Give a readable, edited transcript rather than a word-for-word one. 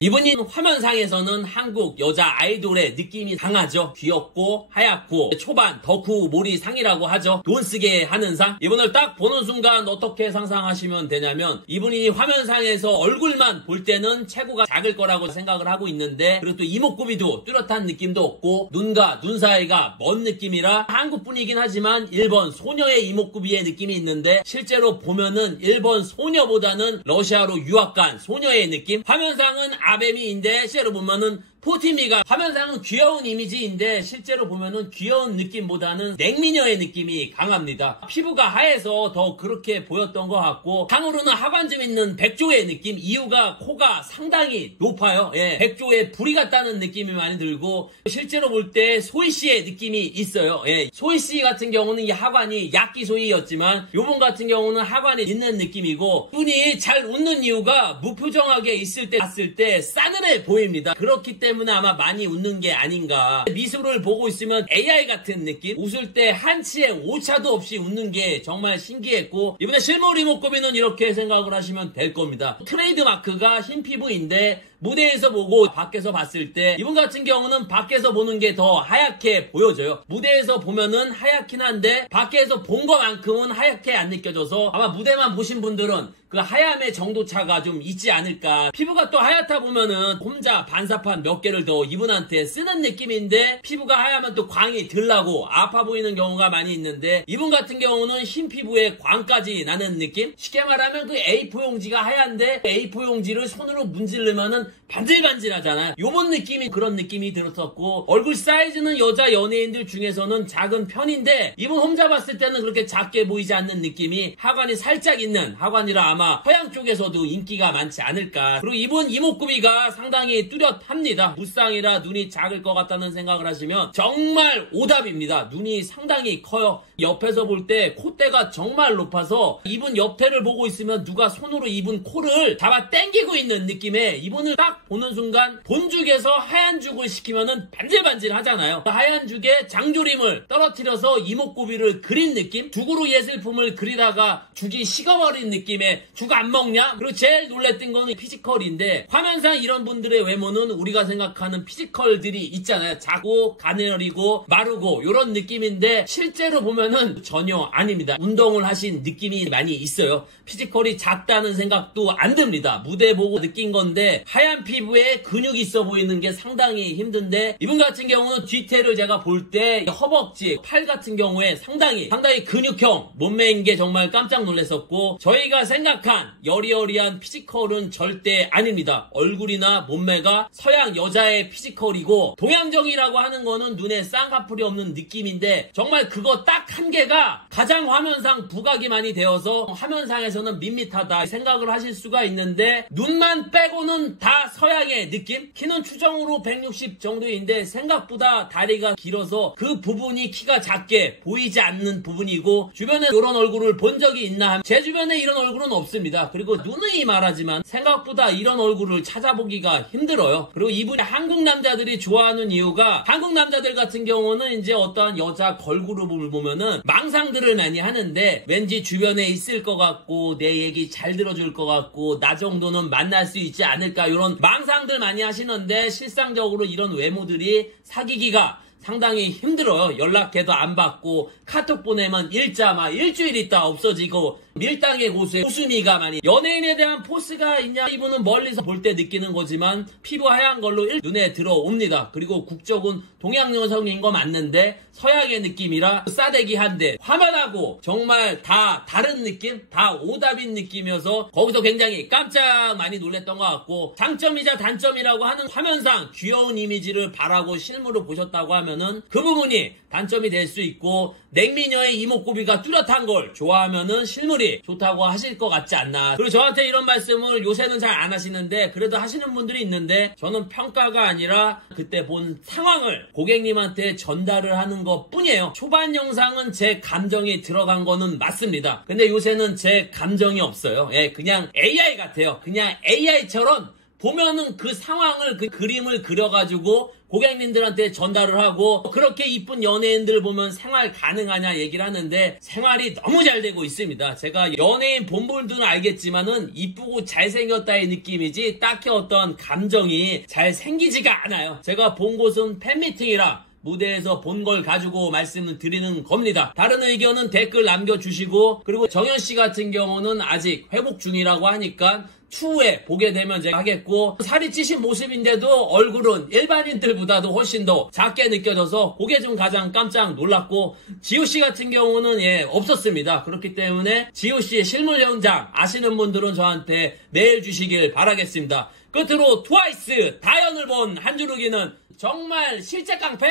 이분이 화면상에서는 한국 여자 아이돌의 느낌이 강하죠. 귀엽고 하얗고 초반 덕후 모리상이라고 하죠. 돈 쓰게 하는 상. 이분을 딱 보는 순간 어떻게 상상하시면 되냐면 이분이 화면상에서 얼굴만 볼 때는 체구가 작을 거라고 생각을 하고 있는데 그리고 또 이목구비도 뚜렷한 느낌도 없고 눈과 눈 사이가 먼 느낌이라 한국분이긴 하지만 일본 소녀의 이목구비의 느낌이 있는데 실제로 보면은 일본 소녀보다는 러시아로 유학 간 소녀의 느낌. 화면상은 아베미인데 실제로 보면은 포티미가 화면상은 귀여운 이미지인데 실제로 보면은 귀여운 느낌보다는 냉미녀의 느낌이 강합니다. 피부가 하얘서 더 그렇게 보였던 것 같고 강으로는 하관점 있는 백조의 느낌. 이유가 코가 상당히 높아요. 예, 백조의 부리 같다는 느낌이 많이 들고 실제로 볼 때 소희씨의 느낌이 있어요. 예, 소희씨 같은 경우는 이 하관이 야끼소희였지만 요번 같은 경우는 하관이 있는 느낌이고 눈이 잘 웃는 이유가 무표정하게 있을 때 봤을 때 싸늘해 보입니다. 그렇기 때문에 아마 많이 웃는 게 아닌가. 미소를 보고 있으면 AI 같은 느낌? 웃을 때 한치의 오차도 없이 웃는 게 정말 신기했고 이번에 실물 이목구비는 이렇게 생각을 하시면 될 겁니다. 트레이드 마크가 흰 피부인데 무대에서 보고 밖에서 봤을 때 이분 같은 경우는 밖에서 보는 게 더 하얗게 보여져요. 무대에서 보면은 하얗긴 한데 밖에서 본 것만큼은 하얗게 안 느껴져서 아마 무대만 보신 분들은 그 하얀의 정도차가 좀 있지 않을까. 피부가 또 하얗다 보면은 혼자 반사판 몇 개를 더 이분한테 쓰는 느낌인데 피부가 하얗면 또 광이 덜 나고 아파 보이는 경우가 많이 있는데 이분 같은 경우는 흰 피부에 광까지 나는 느낌? 쉽게 말하면 그 A4 용지가 하얀데 A4 용지를 손으로 문지르면은 반질반질하잖아요. 요번 느낌이 그런 느낌이 들었었고 얼굴 사이즈는 여자 연예인들 중에서는 작은 편인데 이분 혼자 봤을 때는 그렇게 작게 보이지 않는 느낌이 하관이 살짝 있는 하관이라 아마 서양 쪽에서도 인기가 많지 않을까. 그리고 이분 이목구비가 상당히 뚜렷합니다. 무쌍이라 눈이 작을 것 같다는 생각을 하시면 정말 오답입니다. 눈이 상당히 커요. 옆에서 볼 때 콧대가 정말 높아서 이분 옆태를 보고 있으면 누가 손으로 이분 코를 잡아 당기고 있는 느낌에 이분을 딱 보는 순간 본죽에서 하얀 죽을 시키면은 반질반질 하잖아요. 하얀 죽에 장조림을 떨어뜨려서 이목구비를 그린 느낌? 죽으로 예술품을 그리다가 죽이 식어버린 느낌의 죽 안 먹냐? 그리고 제일 놀랬던 거는 피지컬인데 화면상 이런 분들의 외모는 우리가 생각하는 피지컬들이 있잖아요. 작고 가늘이고 마르고 이런 느낌인데 실제로 보면은 전혀 아닙니다. 운동을 하신 느낌이 많이 있어요. 피지컬이 작다는 생각도 안 듭니다. 무대 보고 느낀 건데 하얀 피부에 근육이 있어 보이는 게 상당히 힘든데 이분 같은 경우는 뒤태를 제가 볼 때 허벅지, 팔 같은 경우에 상당히 근육형 몸매인 게 정말 깜짝 놀랐었고 저희가 생각한 여리여리한 피지컬은 절대 아닙니다. 얼굴이나 몸매가 서양 여자의 피지컬이고 동양적이라고 하는 거는 눈에 쌍꺼풀이 없는 느낌인데 정말 그거 딱 한 개가 가장 화면상 부각이 많이 되어서 화면상에서는 밋밋하다 생각을 하실 수가 있는데 눈만 빼고는 다 서양의 느낌? 키는 추정으로 160 정도인데 생각보다 다리가 길어서 그 부분이 키가 작게 보이지 않는 부분이고 주변에 이런 얼굴을 본 적이 있나 하면 제 주변에 이런 얼굴은 없습니다. 그리고 누누이 말하지만 생각보다 이런 얼굴을 찾아보기가 힘들어요. 그리고 이분이 한국 남자들이 좋아하는 이유가 한국 남자들 같은 경우는 이제 어떠한 여자 걸그룹을 보면은 망상들을 많이 하는데 왠지 주변에 있을 것 같고 내 얘기 잘 들어줄 것 같고 나 정도는 만날 수 있지 않을까 이런 망상들 많이 하시는데 실상적으로 이런 외모들이 사귀기가 상당히 힘들어요. 연락해도 안 받고 카톡 보내면 일자 막 일주일 있다 없어지고 밀당의 고수의 웃음이가 많이 연예인에 대한 포스가 있냐 이분은 멀리서 볼 때 느끼는 거지만 피부 하얀 걸로 눈에 들어옵니다. 그리고 국적은 동양 여성인 거 맞는데 서양의 느낌이라 싸대기한데 화면하고 정말 다 다른 느낌? 다 오답인 느낌이어서 거기서 굉장히 깜짝 많이 놀랬던 것 같고 장점이자 단점이라고 하는 화면상 귀여운 이미지를 바라고 실물을 보셨다고 하면은 그 부분이 단점이 될 수 있고 냉미녀의 이목구비가 뚜렷한 걸 좋아하면은 실물이 좋다고 하실 것 같지 않나. 그리고 저한테 이런 말씀을 요새는 잘 안 하시는데 그래도 하시는 분들이 있는데 저는 평가가 아니라 그때 본 상황을 고객님한테 전달을 하는 것 뿐이에요. 초반 영상은 제 감정이 들어간 거는 맞습니다. 근데 요새는 제 감정이 없어요. 예, 그냥 AI 같아요. 그냥 AI처럼 보면은 그 상황을 그 그림을 그려가지고 고객님들한테 전달을 하고 그렇게 이쁜 연예인들 보면 생활 가능하냐 얘기를 하는데 생활이 너무 잘 되고 있습니다. 제가 연예인 본 분들은 알겠지만은 이쁘고 잘생겼다의 느낌이지 딱히 어떤 감정이 잘 생기지가 않아요. 제가 본 곳은 팬미팅이라 무대에서 본 걸 가지고 말씀을 드리는 겁니다. 다른 의견은 댓글 남겨주시고 그리고 정현씨 같은 경우는 아직 회복 중이라고 하니까 추후에 보게 되면 제가 하겠고 살이 찌신 모습인데도 얼굴은 일반인들보다도 훨씬 더 작게 느껴져서 그게 좀 가장 깜짝 놀랐고 지호씨 같은 경우는 없었습니다. 그렇기 때문에 지호씨의 실물 현장 아시는 분들은 저한테 메일 주시길 바라겠습니다. 끝으로 트와이스 다연을 본 한주루기는 정말 실제 깡패?